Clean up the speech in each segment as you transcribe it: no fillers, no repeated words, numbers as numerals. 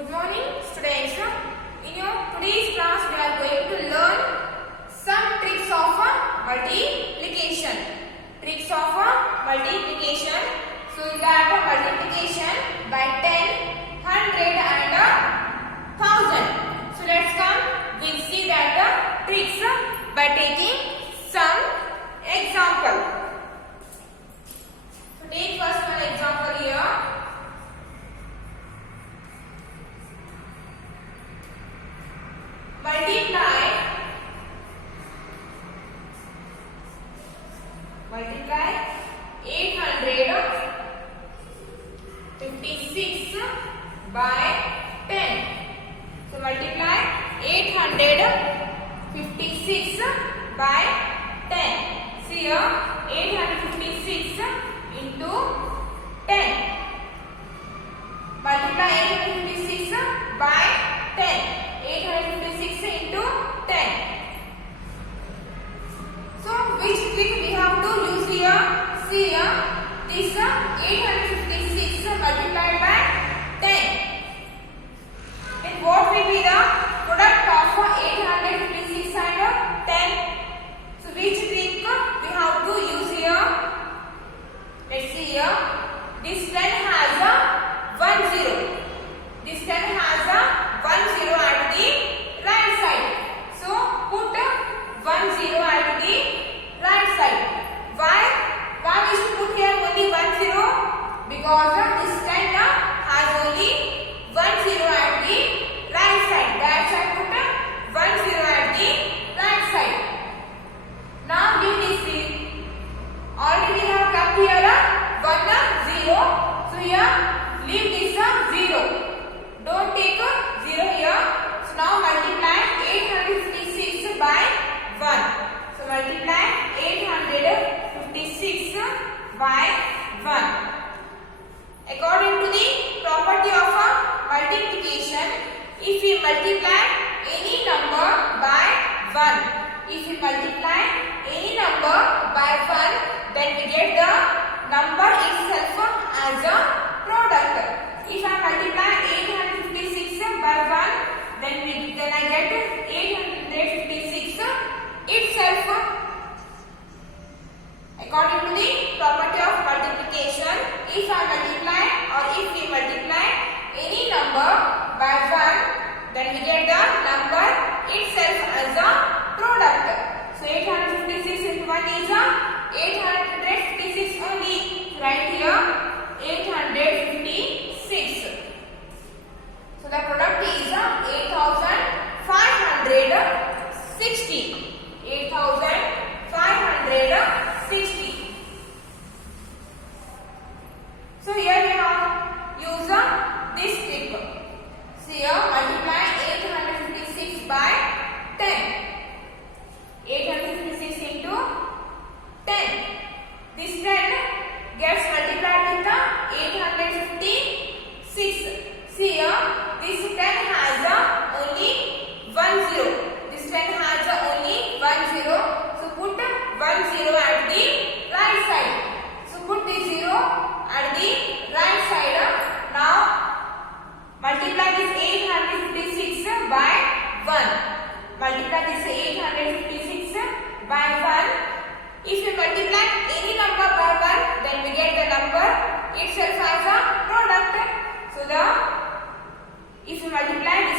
Good morning, students. In your today's class, we are going to learn some tricks of multiplication. Tricks of multiplication. So, in that multiplication by 10, 100 and 1000. So, let's come. We'll see that tricks by taking some example. So, take first one example here. Multiply 856 by 10. So multiply 856 by 10. See here, 856 into 10. Multiply 856 by 10. 856 into 10. So which trick we have to use here? See here, this 856 multiplied by 10. Then what will be the product of 856 and 10? So which trick we have to use here? Let's see here. This 10 has a 1 0. This 10 has a 1 0 at the right side. So put 1 0 at the right side. Why we should put here only 1 0? Because this 10 has only 1 0 at the right side. That's why I put 1 0 at the right side. Now give this thing. Already we have kept here 1 0. So here leave this 0. Don't take 0 here. So now multiply 856 by 1. So multiply 856 by 1. According to the property of multiplication, if we multiply any number by 1, if we multiply any number by 1, then we get the number itself as a product. If I multiply 856 by 1, then I get 856 itself. According to the property of multiplication, if I multiply or if we multiply any number by 1, then we get the number itself as a product. So 856 into 1 is 856 only. Right here 856. So the product is 8560. 8560. So here we have used this trick. See here, multiply 856 by 10. 856 into 10. This 10 gets multiplied with 856. See here, this 10 has only 1 0. This 10 has only 1 0. So put 1 0 at the right side. So put the 0 at the right side. Now multiply this 856 by 1. Multiply this 856 by 1. If we multiply any number by 1, then we get the number itself as a product. So if we multiply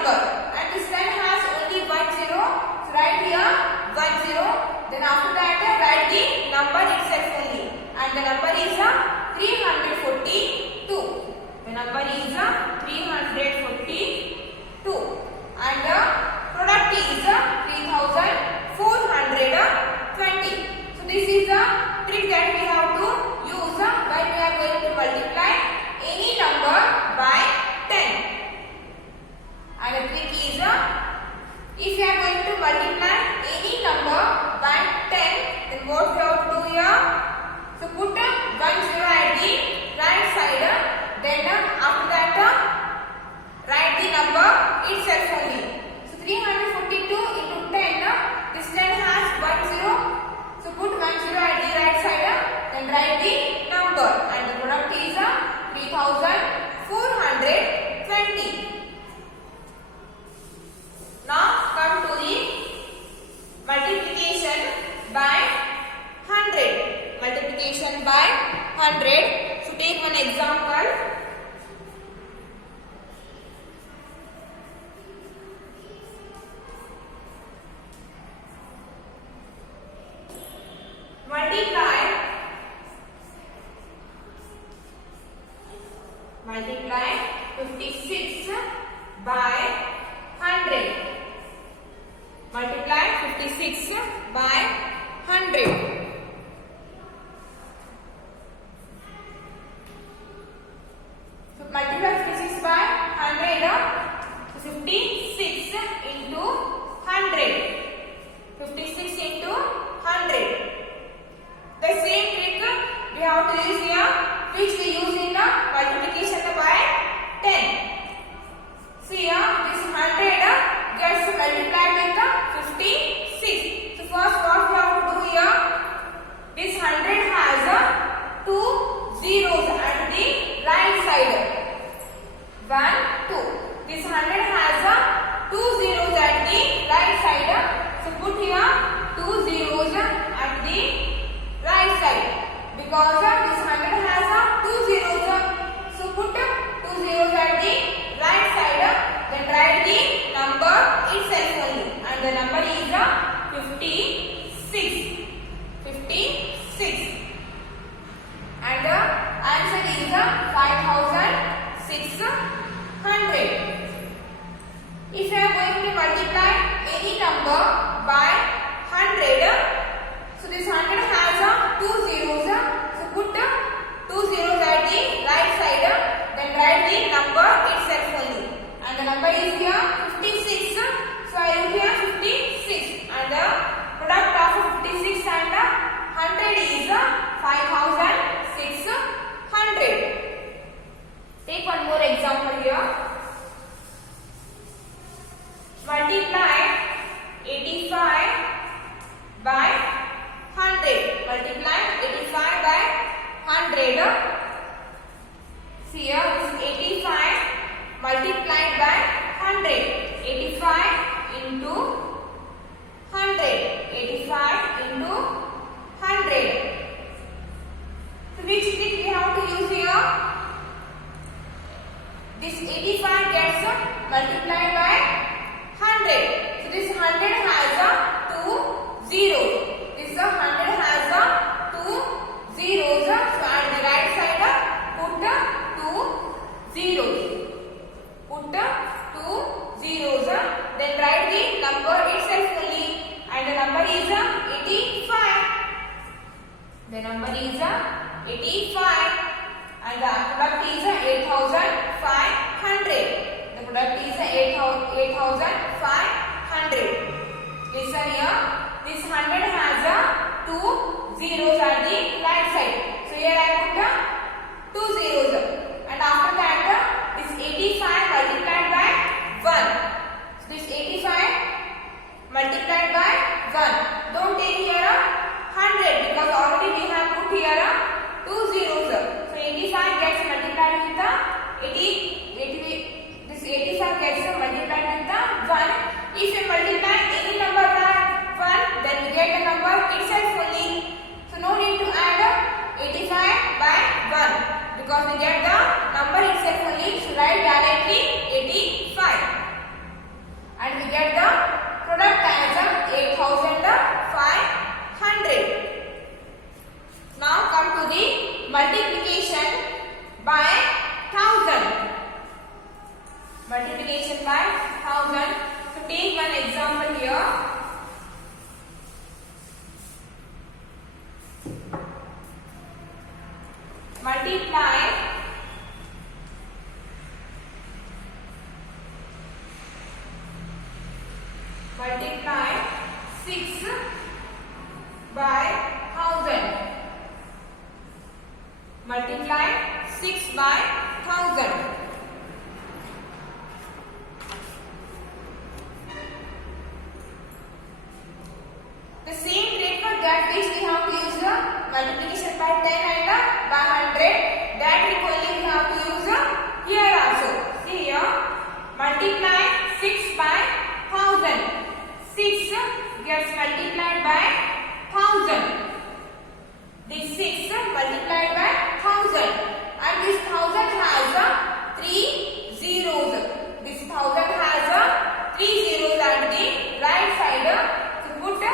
number and this line has only 1 0. So write here 1 0. Then after that write the number itself only and the number is 342. The number is 342 and the product is 3420. So this is the trick that we have to use when we are going to multiply any number by 10. And the trick is if you are going to multiply any number by 10, then what we have to do here? So put 1 0 at the right side, then after that write the number itself only. So 342 into 10, this line has 1 0. So put 1 0 at the right side, then write the number and the product is 3420. Now come to the multiplication by 100. Multiplication by 100. So take one example. Multiply 56 by 100. Multiply 56 by 100. So multiply 56 by 100. 56 into 100. 56 into 100. The same trick we have to use here, which we use in the multiplication by 10. See here, this 100 gets multiplied with the 56. So first what we have to do here, this 100 has 2 zeros at the right side. 1, 2. This 100 has 2 zeros at the right side. So put here 2 zeros at the right side. Because this 100 has 2 zeros, so put 2 zeros at the right side, then write the number itself only and the number is 56. 56 and the answer is 5600. If you are going to multiply any number by 100, so this 100 has 2 zeros, so put 2 zeros at the right side, then write the number itself only and the number is here 56. So I wrote here 56 and the product of 56 and 100 is 5600. Take one more example here. Multiply 85 by 100. Multiply 85 by 100. See here, this is 85 multiplied by 100. 85 into 100. 85 into 100. So which trick we have to use here? This 85 gets multiplied by 100. So this 100 has 2 zeros. This 100 has 2 zeros. So at the right side put 2 zeros. Put 2 zeros. Then write the number itself only and the number is 85. The number is 85 and the product is 8500. The product is 8500. Listen here. This 100 has 2 zeros at the right side. So here I put 2 zeros and after that this 85 multiplied by 1. So this 85 multiplied by 1. Don't take here 100 because already we have put here 2 zeros. So 85 gets multiplied with the 80. This 85 gets multiplied with the 1. If you multiply any number by 1, then we get the number itself only. So no need to add 85 by 1 because we get the number itself only. So write directly 85. and we get the product as 8,500. Now come to the multiplication by 1000. Multiplication by 1000. So take one example here. Multiply 6 by 1000. Multiply 6 by 1000. The same trick that which we have to use the multiplication by 10 and by 100, that trick only we have to use here also. See here, multiply 6 by 1000. 6 gets multiplied by 1000. This 6 multiplied by 1000, and this 1000 has 3 zeros. This 1000 has 3 zeros at the right side. So put 3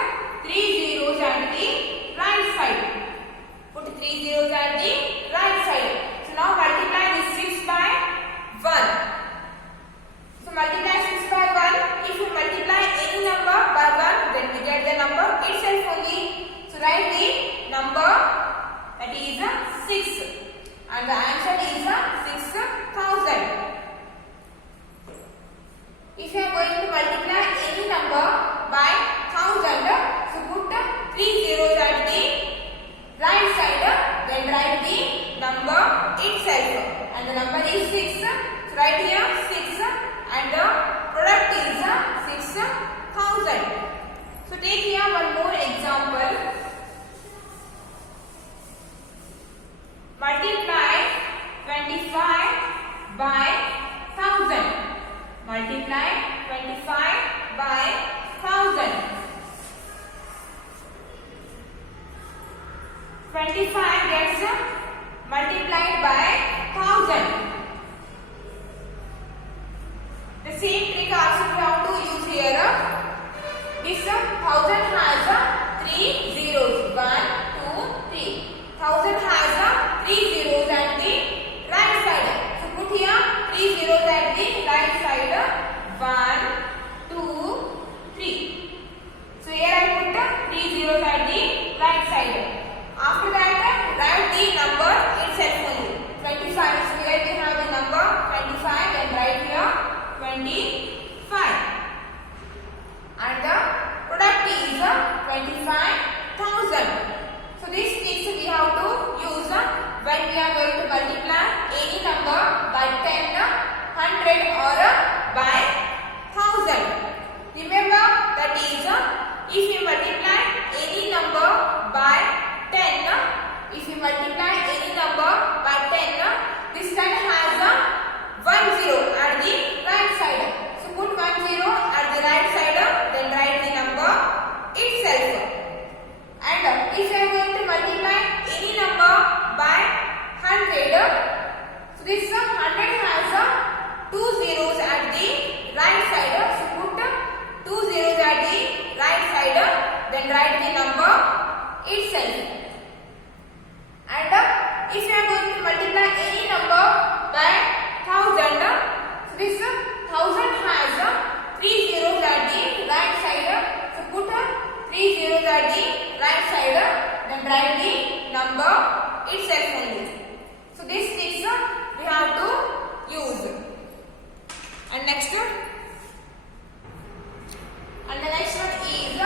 zeros at the right side. Put 3 zeros at the right side. So now multiply this 6 by 1. So multiply 6 by 1. If you multiply any number by 1, then we get the number itself only. So write the number, that is 6, and the answer is 6,000. If you are going to multiply any number by 1000, so put 3 zeros at the right side, then write the number itself, and the number is 6. So write here 6, and the product is 6,000. So take here one more example. Multiply 25 by 1000. Multiply 25 by 1000. 25 gets multiplied by 1000. The same trick also we have to use here. This 1000 has 3 zeros. 1, 2, 3. 1000 has 3 zeros at the right side. So put here 3 zeros at the right side. 1, 2, 3. So here I put 3 zeros at the right side. After that, write the number itself only. 25. So here we have the number 25, and write here 25. And the product is 25,000. So these tricks we have to use when we are going to multiply any number by 10, 100 or by 1000. Remember that is if you multiply any number by 10, if you multiply any number by 10, this time has 1 zero at the right side. So put 1 zero at the right side, then write the number itself. And if you are going to multiply any number by 100, so this 100 has 2 zeros at the right side. So put 2 zeros at the right side, then write the number itself. And if you are going to multiply any number by 1000, so this 1000 has 3 zeros at the right side. So put 3 zeros at the right side, then write the number itself only. So these tricks we have to use. And next one is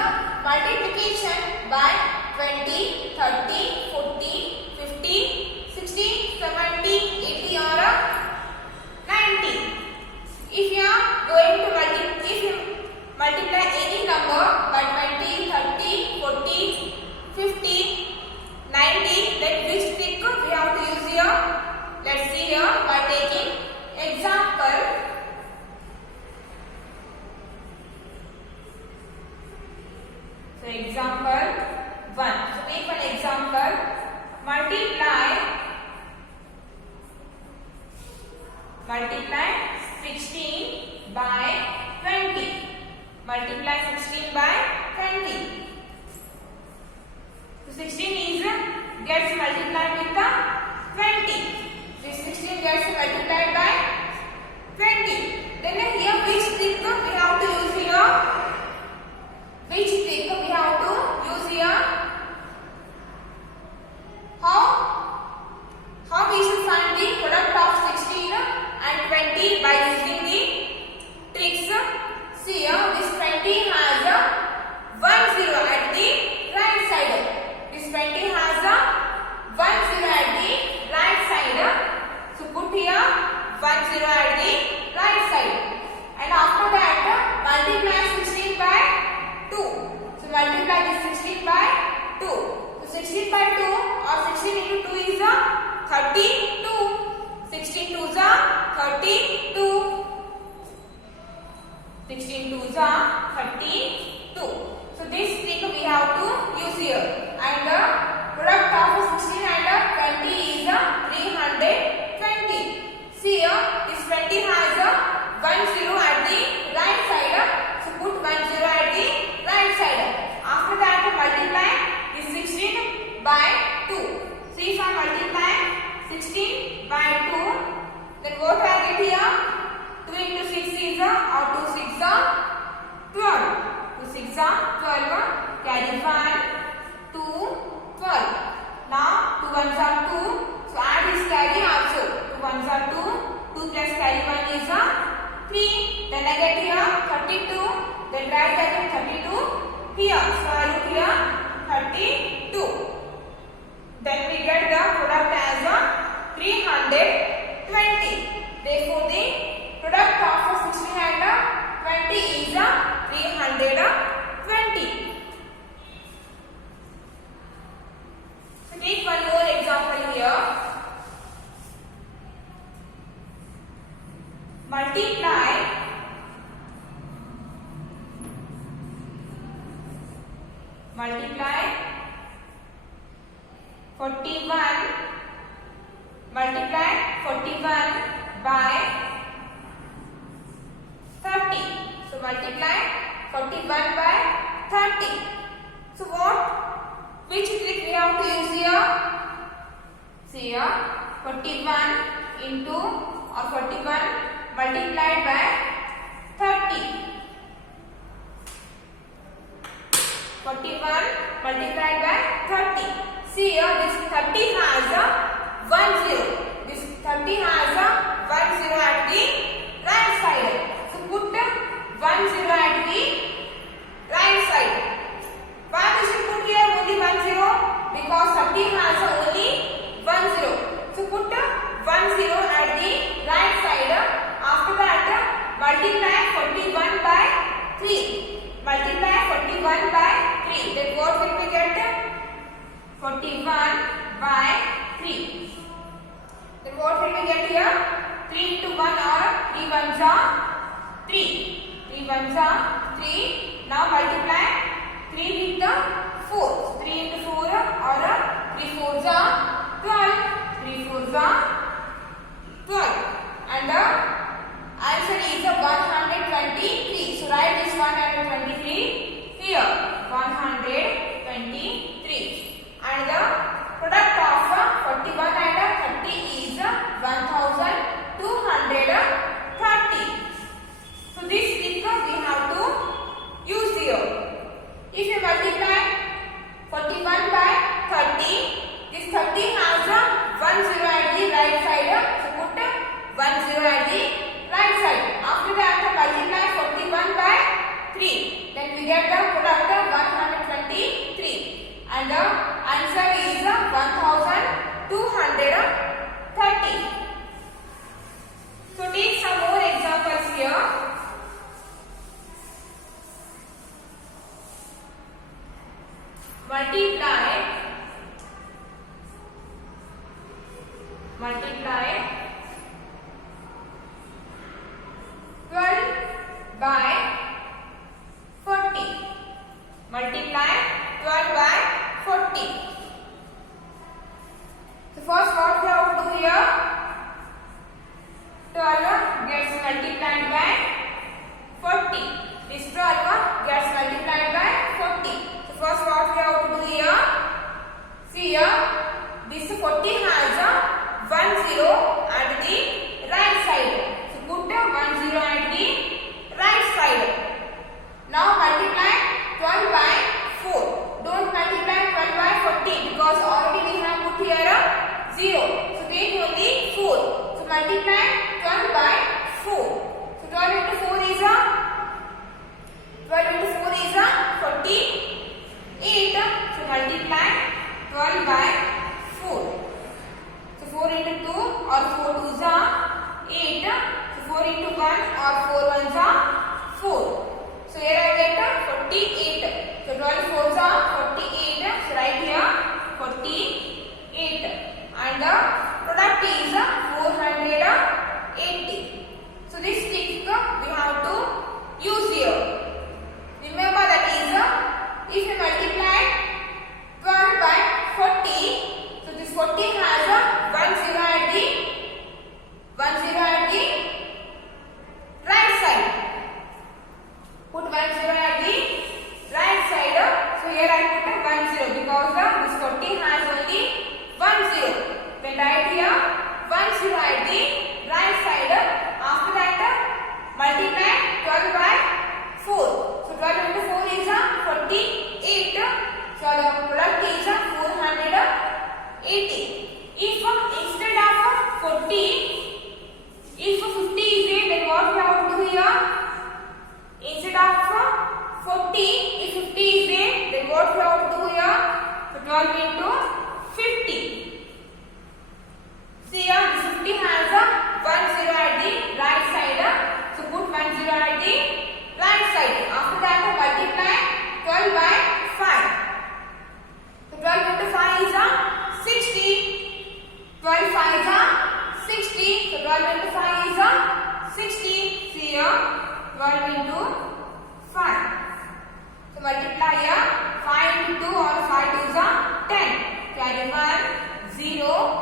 multiplication by 20, 30, 40, 50, 60, 70, 80 or 90. If you are going to multiply any number by 20, 30, 40, 50, 90, then which trick we have to use here? Let's see here by taking example. So example 1. So take one example. Multiply 16 by 20. multiply 16 by 20. So 16 is gets multiplied with the 20. This 16 gets multiplied by 20. Then here which trick we have to use here? Which trick we have to use here? How we should find the product of 16 and 20 by using the tricks? See here, this 20 has a 1 0 at the right side. This 20 has a 1 0 at the right side. So put here 1 0 at the right side. And after that, multiply 16 by 2. So multiply this 16 by 2. So 16 by 2 or 16 into 2 is 32. 16 2s are 32. 16 2s are 32. So this trick we have to use here. And the product of 16 and 20 is 320. See here, this 20 has a 1 0 at the right side. So put 1 0 at the right side. After that, multiply this 16 by 2. So if I multiply 16 by 2, then what I get here? 2 into 6 is 2 6 are 12. 2 6 are 12. Carry 1, 2, 12. Now 2 1s are 2. So add this carry also. 2 1s are 2. 2 plus carry 1 is 3. Then I get here 32. Then write that in 32 here. So I look here 32. Then we get the product as 320. Therefore the product of 16 and 20 is 320. So take one more example here. Multiply 41 by 30. So multiply 41 by 30. So which trick we have to use here? See here, 41 into or 41 multiplied by 30. 41 multiplied by 30. See here, this 30 has a 1 0. This 30 has a 1 0 at the right side. So put 1 0 at the right side. Why we should put here only 1 0? Because 30 has only 1 0. So put 1 0 at the right side. After that, multiply 41 by 3. Multiply 41 by 3. Then what will we get? 41 by 3. Then what will we get here? 3 into 1 or 3 1s are 3. 3 1s are 3. Now multiply 3 with the 4. 3 into 4 or 3 4s are 12. 3 4s are 12. And the answer is 123. So write this 123 here. 123. And the product of 41 and 30 is 1230. So this trick we have to use here. If you multiply 41 by 30, this 30 has a 1 0 at the right side. So put 1 0 at the right side. After that, multiply 41 by 3. Then we get the product 123. And the answer is 1230. So take some more examples here. Multiply 12 by 40. Multiply 12 by 40. So first what we have to do here? 12 gets multiplied by 40. This 12 multiply 12 by 4. So 12 into 4 is a 48. So multiply 12 by 4. So 4 into 2 or 4 2s are 8. So 4 into 1 or 4 1s are 4. So here I get 48. So 12 4s are 48. So right here 48. And the product is 480. So this trick we have to use here. Remember that is if you multiply 12 by 40, so this 40 has a 10 at the right side. Put 10 at the right side. So here I put a 10 because this 40 has only 10. Then write here 10 at the right side. After that multiply 12 by 4. So 12 into 4 is 48. So the product is 480. If instead of 40, if 50 is there, then what we have to do here? Instead of 40, if 50 is there, then what we have to do here? So 12 into 50. See here, this 50 has a 10 at the right side. So put 10 at the right side. After that multiply 12 by 5. So 12 into 5 is 60. 12 5 is 60. So 12 into 5 is 60. See here 12 into 5. So multiply here 5 into 2 or 5 2 is 10. Carry 1 0